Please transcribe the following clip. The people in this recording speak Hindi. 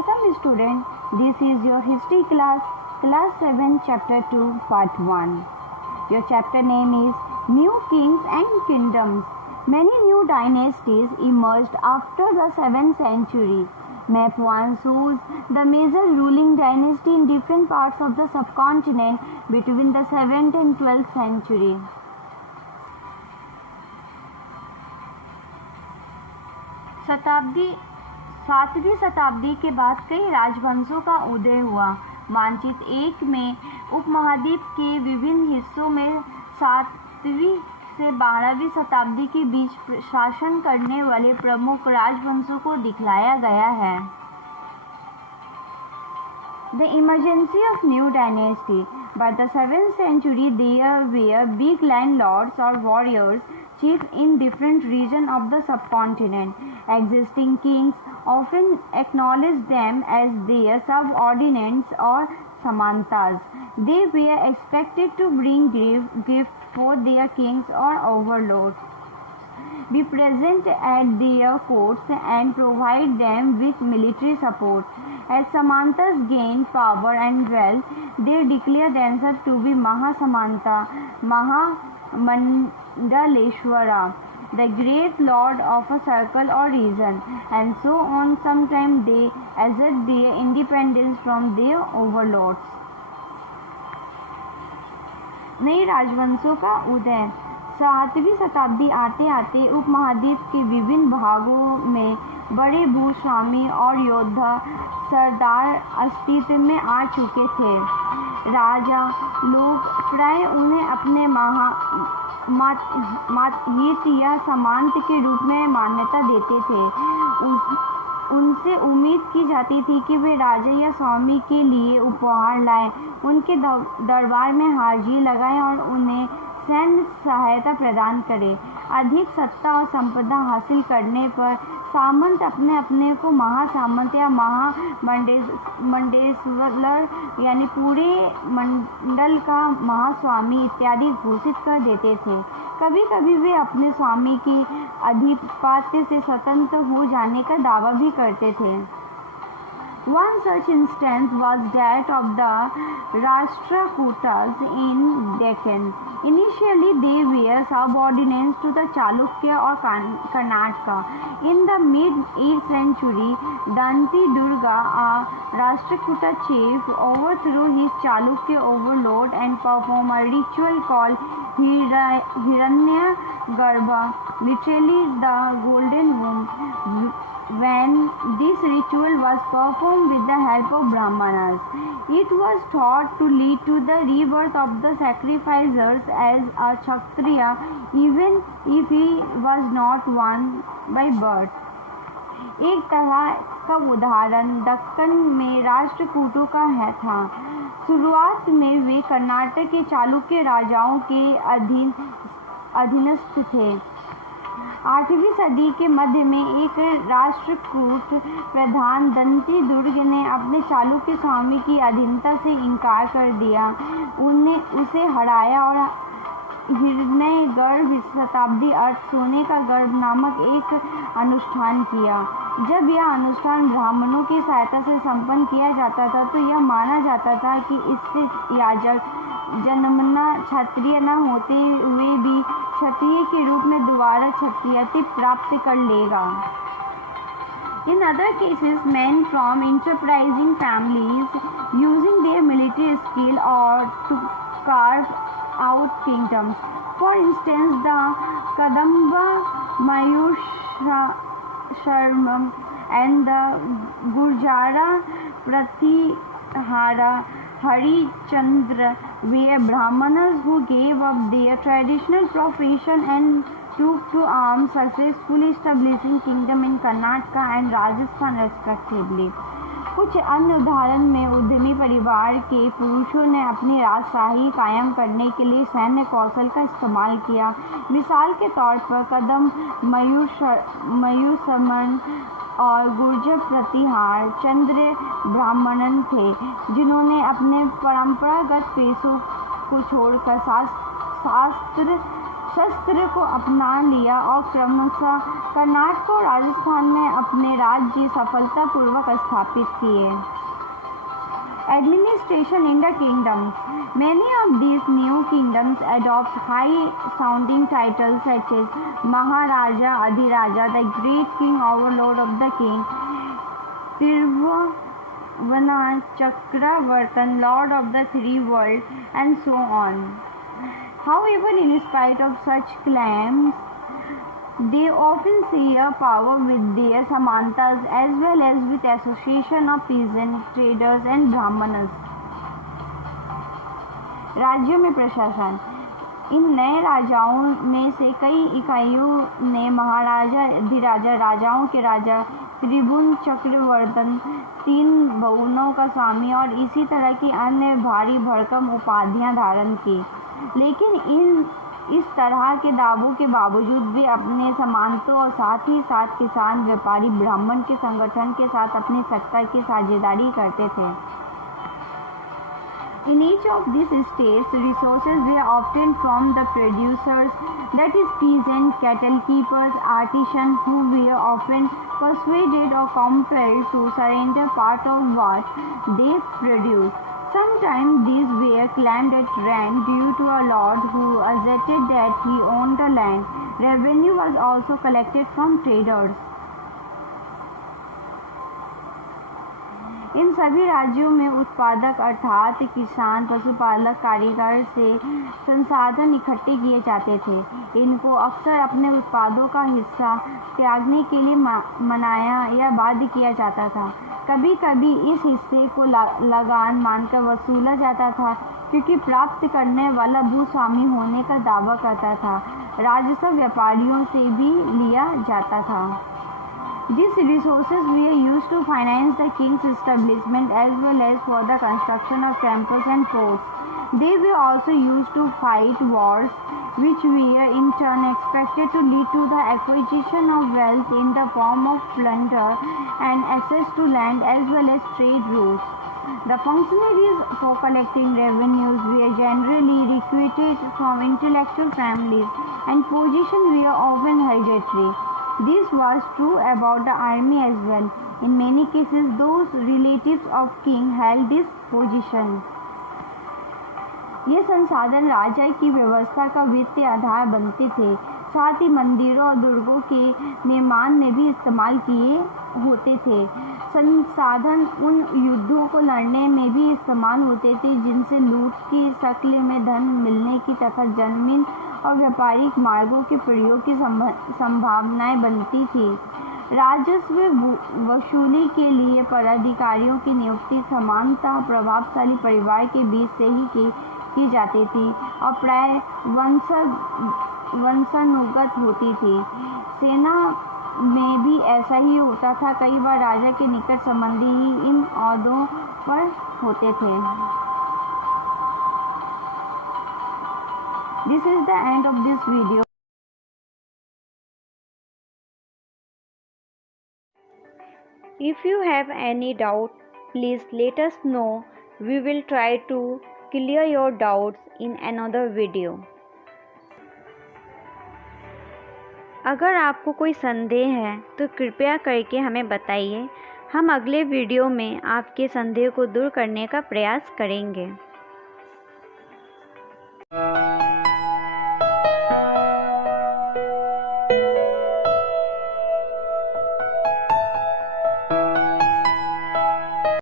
Welcome student, this is your history class, class 7 chapter 2 part 1. Your chapter name is New Kings and Kingdoms. Many new dynasties emerged after the 7th century. Map 1 shows the major ruling dynasty in different parts of the subcontinent between the 7th and 12th century. सातवीं शताब्दी के बाद कई राजवंशों का उदय हुआ। मानचित्र 1 में उपमहाद्वीप के विभिन्न हिस्सों में 7वीं से 12वीं शताब्दी के बीच शासन करने वाले प्रमुख राजवंशों को दिखलाया गया है। The emergence of new dynasty. By the 7th century, there were big landlords or warriors, chiefs in different regions of the subcontinent. Existing kings often acknowledged them as their subordinates or samantas. They were expected to bring gifts for their kings or overlords, be present at their courts, and provide them with military support. As Samantas gained power and wealth, they declared themselves to be Mahasamanta, Mahamandaleshwara, the great lord of a circle or region, and so on. Sometimes they assert their independence from their overlords. नई राजवंशों का उदय। 7वीं शताब्दी आते आते उपमहाद्वीप के विभिन्न भागों में बड़े भूस्वामी और योद्धा सरदार अस्तित्व में आ चुके थे। राजा लोग प्राय उन्हें अपने हित या सामंत के रूप में मान्यता देते थे। उनसे उम्मीद की जाती थी कि वे राजा या स्वामी के लिए उपहार लाएं, उनके दरबार में हाजिरी लगाएं और उन्हें सैन्य सहायता प्रदान करें। अधिक सत्ता और संपदा हासिल करने पर सामंत अपने अपने को महासामंत या महामंडलेश्वर यानी पूरे मंडल का महास्वामी इत्यादि घोषित कर देते थे। कभी कभी वे अपने स्वामी की आधिपत्य से स्वतंत्र हो जाने का दावा भी करते थे। One such instance was that of the Rashtrakutas in Deccan. Initially, they were subordinates to the Chalukya or Karnataka. In the mid-8th century, Danti Durga, a Rashtrakuta chief, overthrew his Chalukya overlord and performed a ritual called Hiranyagarbha, literally the golden womb. When this ritual was performed with the help of Brahmanas, it was thought to lead to the rebirth of the sacrificers as a Kshatriya, even if he was not one by birth. एक तरह का उदाहरण दक्कन में राष्ट्रकूटों का था। शुरुआत में वे कर्नाटक के चालुक्य राजाओं के अधीनस्थ थे। 8वीं सदी के मध्य में एक राष्ट्रकूट प्रधान दंती दुर्ग ने अपने चालुक्य स्वामी की अधीनता से इनकार कर दिया। उसे हराया और हिरण्यगर्भ शताब्दी अर्थ सोने का गर्भ नामक एक अनुष्ठान किया। जब यह अनुष्ठान ब्राह्मणों की सहायता से संपन्न किया जाता था तो यह माना जाता था कि इससे याजक जन्मना क्षत्रिय न होते हुए भी क्षत्रिय के रूप में दोबारा क्षत्रियत्व प्राप्त कर लेगा। In other cases, men from enterprising families using their military skill or to carve out kingdoms. For instance, the Kadamba Mayusharmam and the Gurjara Pratihara Harichandra were Brahmanas who gave up their traditional profession and took to arms, successfully establishing kingdom in Karnataka and Rajasthan respectively. कुछ अन्य उदाहरण में उद्यमी परिवार के पुरुषों ने अपनी राजशाही कायम करने के लिए सैन्य कौशल का इस्तेमाल किया। मिसाल के तौर पर कदम मयूसमन और गुर्जर प्रतिहार चंद्र ब्राह्मणन थे जिन्होंने अपने परंपरागत पेशों को छोड़कर शास्त्र शस्त्र को अपना लिया और क्रमशः कर्नाटक और राजस्थान में अपने राज्य सफलतापूर्वक स्थापित किए। Administration in the kingdoms. Many of these new kingdoms adopt high-sounding titles such as Maharaja, Adhiraja, the Great King, Overlord of the King, Tribhuvan Chakravartin, Lord of the Three Worlds, and so on. However, in spite of such claims, they often share power with their Samantas as well as with association of peasant traders and Brahmanas. राज्यों में प्रशासन। इन नए राजाओं में से कई इकाइयों ने महाराजा, अधिराजा, राजाओं के राजा, त्रिभुवन चक्रवर्तन, 3 भुवनों का स्वामी और इसी तरह की अन्य भारी भरकम उपाधियां धारण की। लेकिन इस तरह के दावों के बावजूद वे अपने सामंतों और साथ ही साथ किसान, व्यापारी, ब्राह्मण के संगठन के साथ अपनी सत्ता की साझेदारी करते थे। In each of these states, resources were obtained from the producers, that is, peasants, cattle keepers, artisans, who were often persuaded or compelled to surrender part of what they produced. Sometimes these were claimed at rent due to a lord who asserted that he owned the land. Revenue was also collected from traders. इन सभी राज्यों में उत्पादक अर्थात किसान, पशुपालक, कारीगर से संसाधन इकट्ठे किए जाते थे। इनको अक्सर अपने उत्पादों का हिस्सा त्यागने के लिए मनाया या बाध्य किया जाता था। कभी कभी इस हिस्से को लगान मानकर वसूला जाता था, क्योंकि प्राप्त करने वाला भूस्वामी होने का दावा करता था। राजस्व व्यापारियों से भी लिया जाता था। These resources were used to finance the king's establishment as well as for the construction of temples and forts. They were also used to fight wars, which were in turn expected to lead to the acquisition of wealth in the form of plunder and access to land as well as trade routes. The functionaries for collecting revenues were generally recruited from intellectual families, and positions were often hereditary. This was true about the army as well. In many cases, those relatives of king held this position. ये संसाधन राजा की व्यवस्था का वित्तीय आधार बनते थे। साथ ही मंदिरों और दुर्गों के निर्माण में भी इस्तेमाल किए होते थे। संसाधन उन युद्धों को लड़ने में भी इस्तेमाल होते थे जिनसे लूट की शक्ल में धन मिलने की तथा जमीन और व्यापारिक मार्गों के प्रयोग की संभावनाएं बनती थी। राजस्व वसूली के लिए पदाधिकारियों की नियुक्ति समानतः प्रभावशाली परिवार के बीच से ही की जाती थी और प्राय वंशानुगत होती थी। सेना में भी ऐसा ही होता था। कई बार राजा के निकट संबंधी ही इन ओहदों पर होते थे। This is the end of this video. If you have any doubt, please let us know. We will try to clear your doubts in another video. अगर आपको कोई संदेह है तो कृपया करके हमें बताइए। हम अगले वीडियो में आपके संदेह को दूर करने का प्रयास करेंगे।